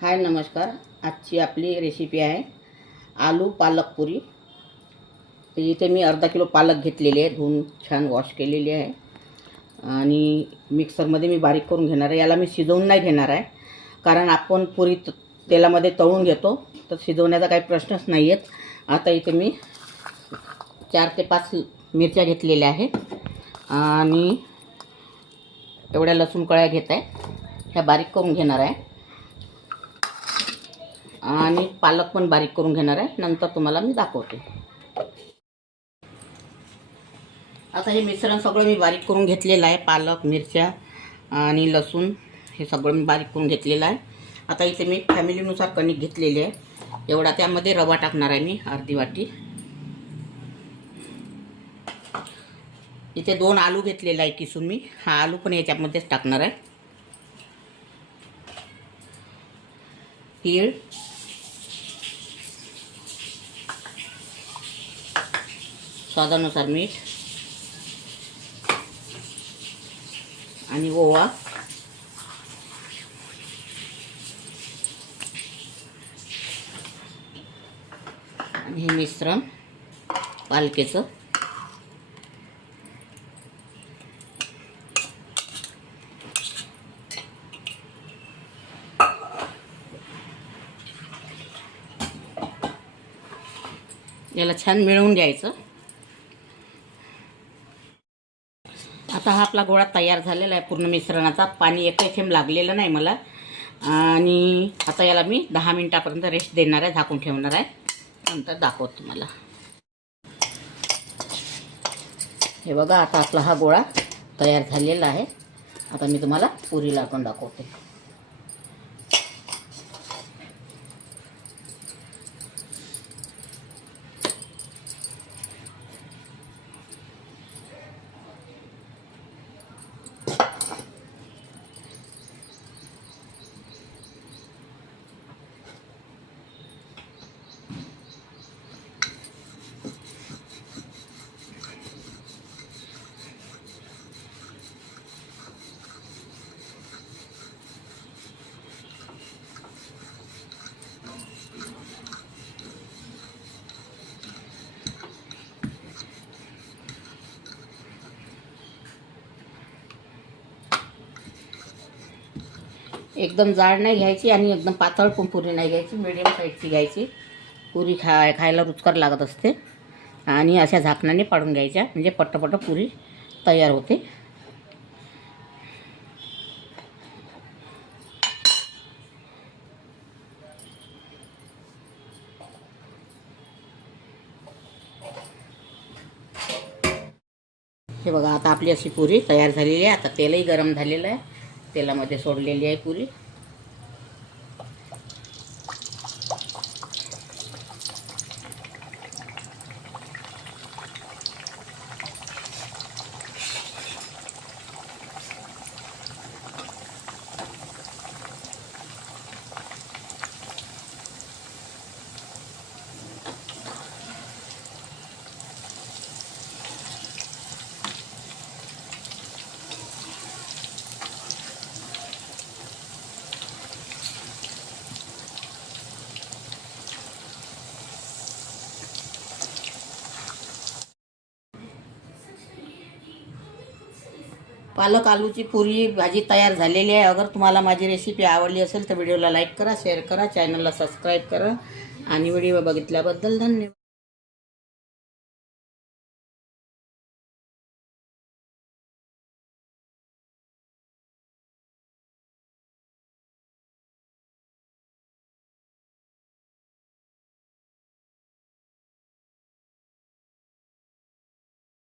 हाय नमस्कार। आजची आपली रेसिपी आहे आलू पालक पुरी। इथे मी अर्धा किलो पालक घेतलेली आहे, धुवून छान वॉश केलेली आहे आणि मिक्सरमध्ये मी बारीक करून घेणार आहे। याला मी शिजवून नाही घेणार आहे, कारण आपण पुरी तेलामध्ये तळून घेतो, तर शिजवण्याचा काही प्रश्नच नाही आहे। आता इथे मी 4 ते 5 मिरच्या घेतलेल्या आहेत आणि एवढ्या लसूण कळ्या घेत आहे, ह्या बारीक करून घेणार आहे आणि पालक पण बारीक करून घेणार आहे, नंतर तुम्हाला मी दाखवते। आता हे मिश्रण सगळं मी बारीक करून घेतलेलं आहे, पालक, मिरच्या आणि लसूण हे सगळं मी बारीक करून घेतलेलं आहे। आता इथे मी फॅमिलीनुसार कणिक घेतलेली आहे, एवढा त्यामध्ये रवा टाकणार आहे मी अर्धी वाटी। इथे 2 आलू घेतलेला आहे किसून मी, हा आलू पण याच्यामध्येच टाकणार आहे। तीळ, स्वादानुसार मीठ आणि ओवा आणि हे मिश्रण पालकेचं याला छान मिळवून घ्यायचं। आता हा आपला गोळा तयार झालेला आहे पूर्ण मिश्रणाचा, पाणी एकही थेंब लागलेलं नाही मला। आणि आता याला मी 10 मिनिटापर्यंत रेस्ट देणार आहे, झाकून ठेवणार आहे, नंतर दाखवतो तुम्हाला। हे बघा, आता आपला हा गोळा तयार झालेला आहे। आता मी तुम्हाला पुरी लाटून दाखवते। एकदम जाड नाही घ्यायची आणि एकदम पातळ पण पुरी नाही घ्यायची, मीडियम साईजची घ्यायची। पुरी खायला रुचकर लागत असते आणि अशा झाकणाने पाडून घ्यायच्या, म्हणजे पट्टपट्ट पुरी तयार होते। हे बघा, आता आपली अशी पुरी तयार झालेली आहे। आता तेलही गरम झालेलं आहे, तेलामध्ये सोडलेली आहे पुरी। पालक आलूची पुरी भाजी तयार झालेली आहे। अगर तुम्हाला माझी रेसिपी आवडली असेल तर व्हिडिओला लाईक करा, शेअर करा, चॅनलला सबस्क्राईब करा आणि व्हिडिओ बघितल्याबद्दल धन्यवाद।